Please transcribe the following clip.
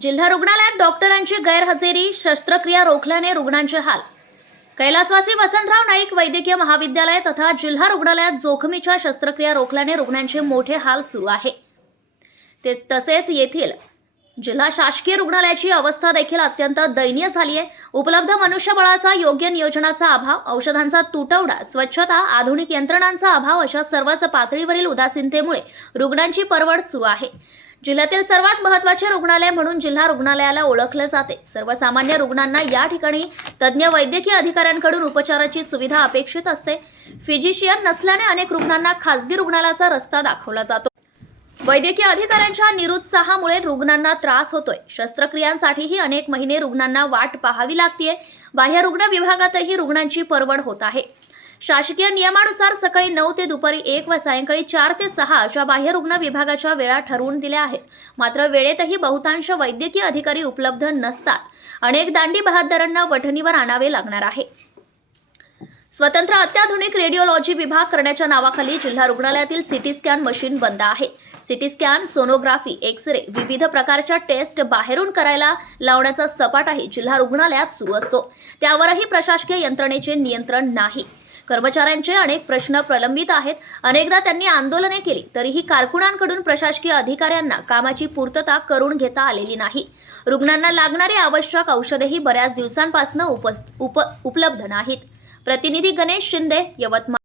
जिल्हा रुग्णालयात डॉक्टरांची गैरहजेरी, शस्त्रक्रिया रोखल्याने रुग्णांचे हाल। कैलासवासी वसंतराव नाईक वैद्यकीय महाविद्यालय तथा जिल्हा रुग्णालयात जोखमीच्या शस्त्रक्रिया रोखल्याने रुग्णांचे मोठे हाल सुरू आहे। तसेच येथील जिल्हा शासकीय रुग्णालयाची अवस्था देखील अत्यंत दयनीय झाली आहे। उपलब्ध मनुष्यबळाचा योग्य नियोजनाचा अभाव, औषधांचा तुटवडा, स्वच्छता, आधुनिक यंत्रणांचा अभाव अशा सर्वच पातळीवरील उदासीनतेमुळे रुग्णांची परवड सुरू आहे। जिल्ह्यातील सर्वात महत्त्वाचे रुग्णालय म्हणून जिल्हा रुग्णालयाला ओळखले जाते। सर्वसामान्य रुग्णांना या ठिकाणी तज्ञ वैद्यकीय अधिकाऱ्यांकडून उपचाराची सुविधा अपेक्षित असते। फिजिशियन नसल्याने अनेक रुग्णांना खासगी रुग्णालयाचा रस्ता दाखवला जातो। वैद्यकीय अधिकाऱ्यांच्या निरुत्साहामुळे रुग्णांना त्रास होतोय। शस्त्रक्रियांसाठीही अनेक महिने रुग्णांना वाट पाहावी लागतेय। बाह्य रुग्ण विभागातही रुग्णांची परवड होत आहे। शासकीय नियमानुसार सकाळी 9 ते दुपारी 1 व सायंकाळी 4 ते 6 अशा बाह्य रुग्ण विभागाच्या वेळा ठरवून दिल्या आहेत। मात्र वेळेतही बहुतांश वैद्यकीय अधिकारी उपलब्ध नसतात। अनेक दांडी बहादरांना वठणीवर आणावे लागणार आहे। स्वतंत्र अत्याधुनिक रेडिओलॉजी विभाग करण्याच्या नावाखाली जिल्हा रुग्णालयातील सिटी स्कॅन मशीन बंद आहे। सिटी स्कॅन, सोनोग्राफी, एक्स-रे, विविध प्रकारच्या टेस्ट बाहेरून करायला लावण्याचा सपाटाही जिल्हा रुग्णालयात सुरू असतो। त्यावरही प्रशासकीय यंत्रणेचे नियंत्रण नाही। कर्मचाऱ्यांचे अनेक प्रश्न प्रलंबित आहेत। अनेकदा त्यांनी आंदोलने केली तरीही कारकुनांकडून प्रशासकीय अधिकाऱ्यांना कामाची पूर्तता करून घेता आलेली नाही। रुग्णांना लागणारे आवश्यक औषधेही बऱ्याच दिवसांपासून उपलब्ध नाहीत। प्रतिनिधी गणेश शिंदे, यवतमाळ।